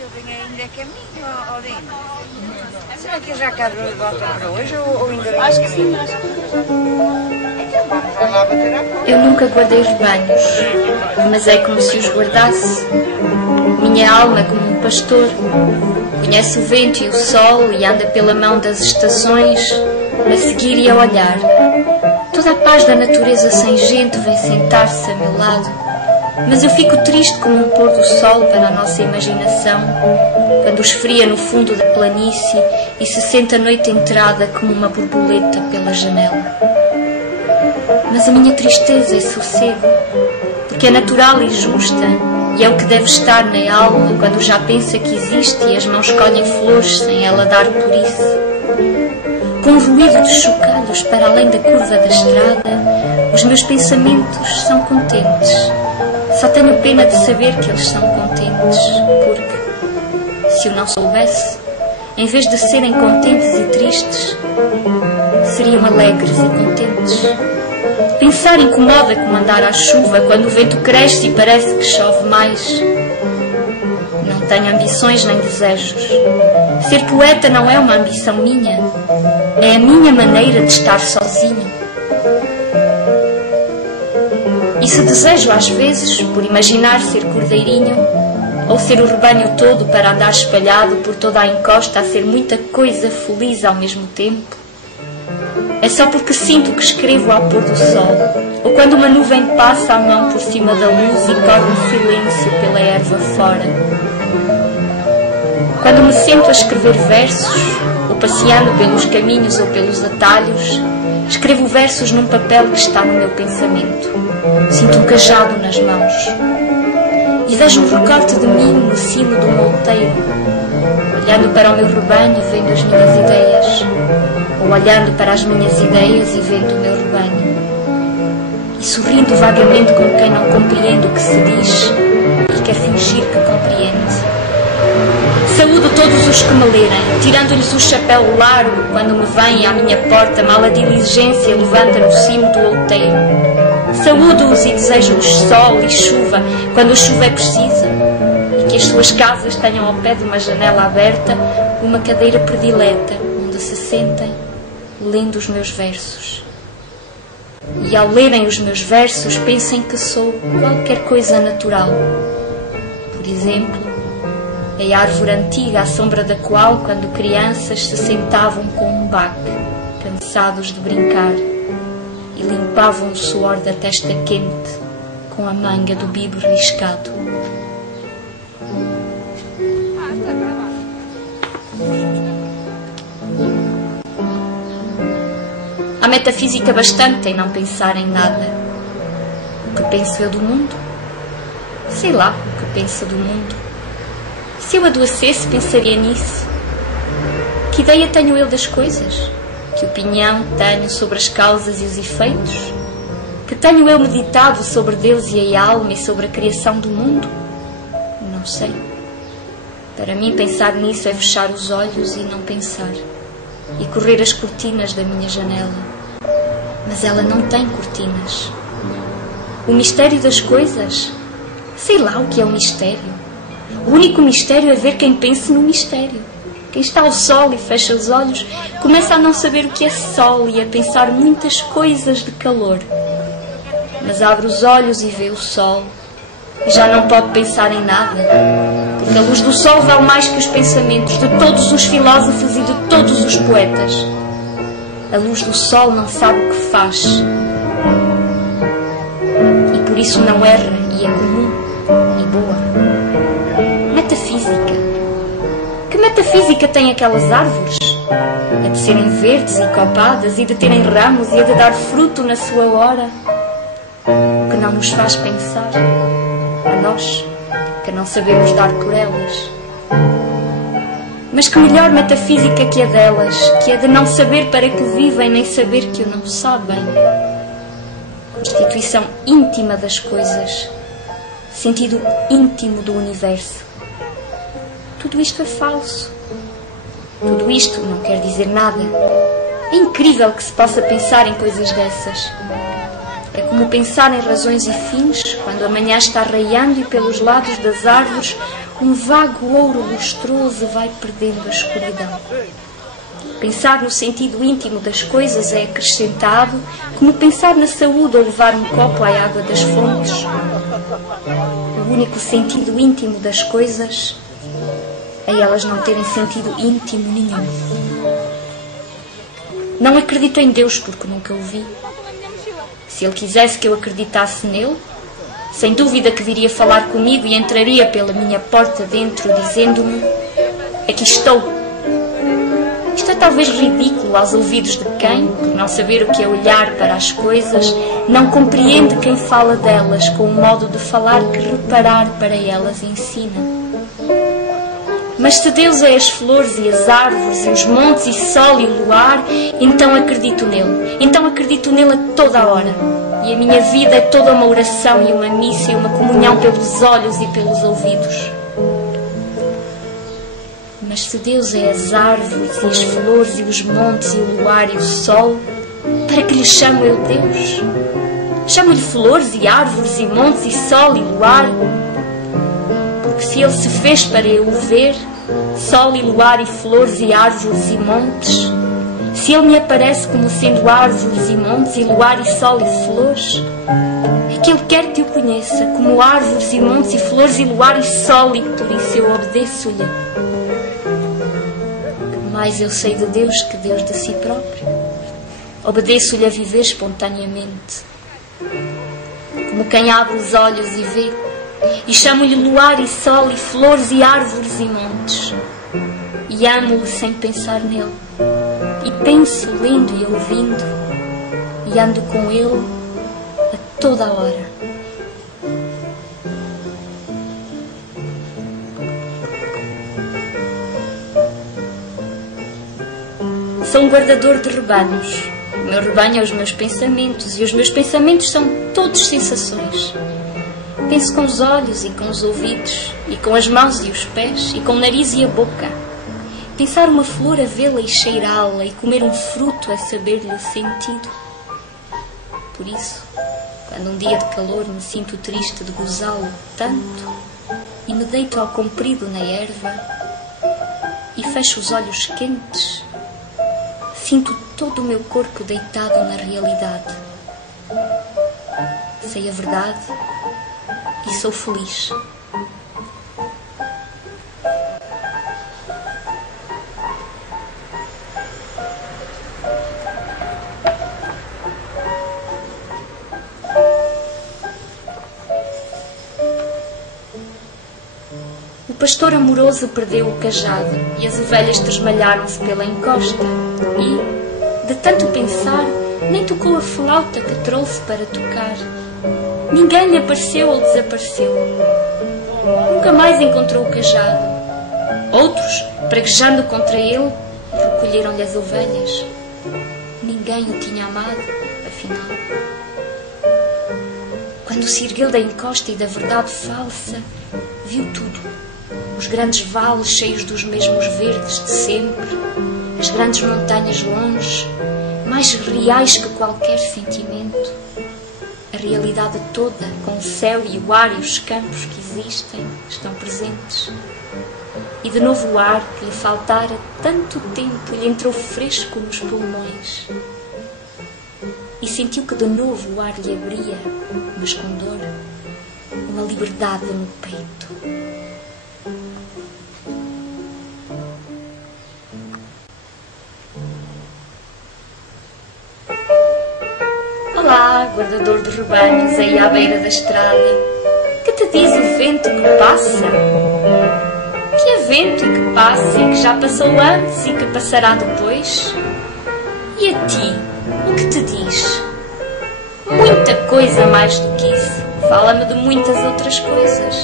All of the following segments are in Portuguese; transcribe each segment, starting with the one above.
Eu venho ainda a caminho, Odina. Será que já cá de volta para hoje ou ainda não? Acho que sim, acho que então vamos lá bater a porta. Eu nunca guardei os banhos, mas é como se os guardasse. Minha alma é como um pastor, conhece o vento e o sol e anda pela mão das estações, a seguir e a olhar. Toda a paz da natureza sem gente vem sentar-se a meu lado, mas eu fico triste como um pôr do sol para a nossa imaginação, quando esfria no fundo da planície e se sente a noite entrada como uma borboleta pela janela. Mas a minha tristeza é sossego, porque é natural e justa, e é o que deve estar na alma quando já pensa que existe e as mãos colhem flores sem ela dar por isso. Com o ruído dos chocalhos para além da curva da estrada, os meus pensamentos são contentes. Só tenho pena de saber que eles são contentes, porque, se eu não soubesse, em vez de serem contentes e tristes, seriam alegres e contentes. Pensar incomoda como andar à chuva quando o vento cresce e parece que chove mais. Não tenho ambições nem desejos. Ser poeta não é uma ambição minha, é a minha maneira de estar sozinho. E se desejo às vezes, por imaginar ser cordeirinho, ou ser o rebanho todo para andar espalhado por toda a encosta a ser muita coisa feliz ao mesmo tempo, é só porque sinto que escrevo ao pôr do sol, ou quando uma nuvem passa a mão por cima da luz e corre um silêncio pela erva fora. Quando me sento a escrever versos, ou passeando pelos caminhos ou pelos atalhos, escrevo versos num papel que está no meu pensamento. Sinto um cajado nas mãos e vejo um recorte de mim no cimo do monteiro, olhando para o meu rebanho e vendo as minhas ideias, ou olhando para as minhas ideias e vendo o meu rebanho, e sorrindo vagamente como quem não compreende o que se diz e quer fingir que compreende. Saúdo todos os que me lerem, tirando-lhes o chapéu largo quando me vêm à minha porta mal a diligência levanta no cimo do outeiro. Saúdo-os e desejo-lhes sol e chuva quando a chuva é precisa, e que as suas casas tenham ao pé de uma janela aberta uma cadeira predileta onde se sentem lendo os meus versos. E ao lerem os meus versos pensem que sou qualquer coisa natural. Por exemplo, a árvore antiga à sombra da qual, quando crianças, se sentavam com um baque, cansados de brincar, e limpavam o suor da testa quente com a manga do bibo riscado. Há metafísica bastante em não pensar em nada. O que penso eu do mundo? Sei lá o que penso do mundo. Se eu adoecesse, pensaria nisso. Que ideia tenho eu das coisas? Que opinião tenho sobre as causas e os efeitos? Que tenho eu meditado sobre Deus e a alma e sobre a criação do mundo? Não sei. Para mim, pensar nisso é fechar os olhos e não pensar, e correr as cortinas da minha janela. Mas ela não tem cortinas. O mistério das coisas? Sei lá o que é o mistério. O único mistério é ver quem pense no mistério. Quem está ao sol e fecha os olhos começa a não saber o que é sol e a pensar muitas coisas de calor. Mas abre os olhos e vê o sol e já não pode pensar em nada, porque a luz do sol vale mais que os pensamentos de todos os filósofos e de todos os poetas. A luz do sol não sabe o que faz e por isso não erra e é comum e boa. Metafísica. Que metafísica tem aquelas árvores? A de serem verdes e copadas e de terem ramos e a de dar fruto na sua hora? Que não nos faz pensar, a nós, que não sabemos dar por elas. Mas que melhor metafísica que a delas, que a de não saber para que vivem nem saber que o não sabem. Constituição íntima das coisas, sentido íntimo do universo. Tudo isto é falso. Tudo isto não quer dizer nada. É incrível que se possa pensar em coisas dessas. É como pensar em razões e fins, quando a manhã está raiando e pelos lados das árvores um vago ouro lustroso vai perdendo a escuridão. Pensar no sentido íntimo das coisas é acrescentado, como pensar na saúde ou levar um copo à água das fontes. O único sentido íntimo das coisas é elas não terem sentido íntimo nenhum. Não acredito em Deus porque nunca o vi. Se Ele quisesse que eu acreditasse nele, sem dúvida que viria falar comigo e entraria pela minha porta dentro, dizendo-me: aqui estou. Isto é talvez ridículo aos ouvidos de quem, por não saber o que é olhar para as coisas, não compreende quem fala delas com um modo de falar que reparar para elas ensina. Mas se Deus é as flores e as árvores e os montes e sol e o luar, então acredito nele. Então acredito nele a toda a hora. E a minha vida é toda uma oração e uma missa e uma comunhão pelos olhos e pelos ouvidos. Mas se Deus é as árvores e as flores e os montes e o luar e o sol, para que lhe chamo eu Deus? Chamo-lhe flores e árvores e montes e sol e luar, porque se Ele se fez para eu o ver, sol e luar e flores e árvores e montes, se Ele me aparece como sendo árvores e montes e luar e sol e flores, é que Ele quer que eu conheça como árvores e montes e flores e luar e sol, e por isso eu obedeço-lhe. Mais eu sei de Deus que Deus de si próprio. Obedeço-lhe a viver espontaneamente, como quem abre os olhos e vê, e chamo-lhe luar e sol e flores e árvores e montes, e amo-o sem pensar nele, e penso lendo e ouvindo, e ando com ele a toda a hora. Sou um guardador de rebanhos. O meu rebanho é os meus pensamentos, e os meus pensamentos são todos sensações. Penso com os olhos e com os ouvidos, e com as mãos e os pés, e com o nariz e a boca. Pensar uma flor a vê-la e cheirá-la, e comer um fruto a saber-lhe o sentido. Por isso, quando um dia de calor me sinto triste de gozá-lo tanto, e me deito ao comprido na erva, e fecho os olhos quentes, sinto todo o meu corpo deitado na realidade. Sei a verdade e sou feliz. O pastor amoroso perdeu o cajado e as ovelhas tresmalharam-se pela encosta e, de tanto pensar, nem tocou a flauta que trouxe para tocar. Ninguém lhe apareceu ou desapareceu. Nunca mais encontrou o cajado. Outros, praguejando contra ele, recolheram-lhe as ovelhas. Ninguém o tinha amado, afinal. Quando se ergueu da encosta e da verdade falsa, viu tudo. Os grandes vales cheios dos mesmos verdes de sempre, as grandes montanhas longe, mais reais que qualquer sentimento. A realidade toda, com o céu e o ar e os campos que existem, estão presentes. E de novo o ar que lhe faltara tanto tempo lhe entrou fresco nos pulmões. E sentiu que de novo o ar lhe abria, mas com dor, uma liberdade no peito. Olá, guardador de rebanhos aí à beira da estrada. Que te diz o vento que passa? Que é vento e que passa e que já passou antes e que passará depois? E a ti, o que te diz? Muita coisa mais do que isso. Fala-me de muitas outras coisas.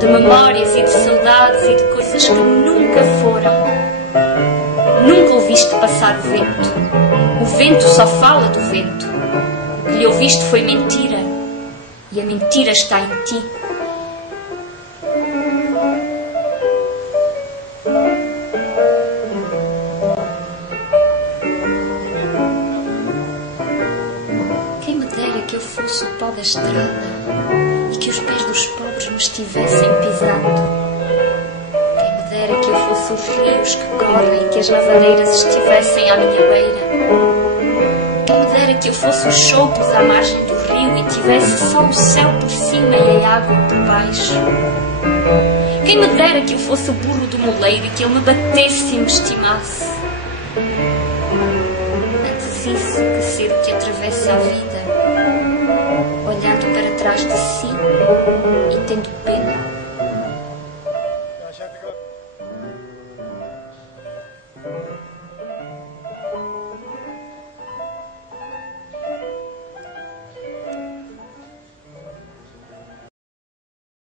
De memórias e de saudades e de coisas que nunca foram. Nunca ouviste passar o vento. O vento só fala do vento. O que lhe ouviste foi mentira, e a mentira está em ti. Quem me dera que eu estrada e que os pés dos pobres me estivessem pisando. Quem me dera que eu fosse os rios que correm e que as lavareiras estivessem à minha beira. Quem me dera que eu fosse os choupos à margem do rio e tivesse só o céu por cima e a água por baixo. Quem me dera que eu fosse o burro do moleiro e que ele me batesse e me estimasse. Antes isso que ser o que atravessa a vida, olhando para trás de si e tendo pena.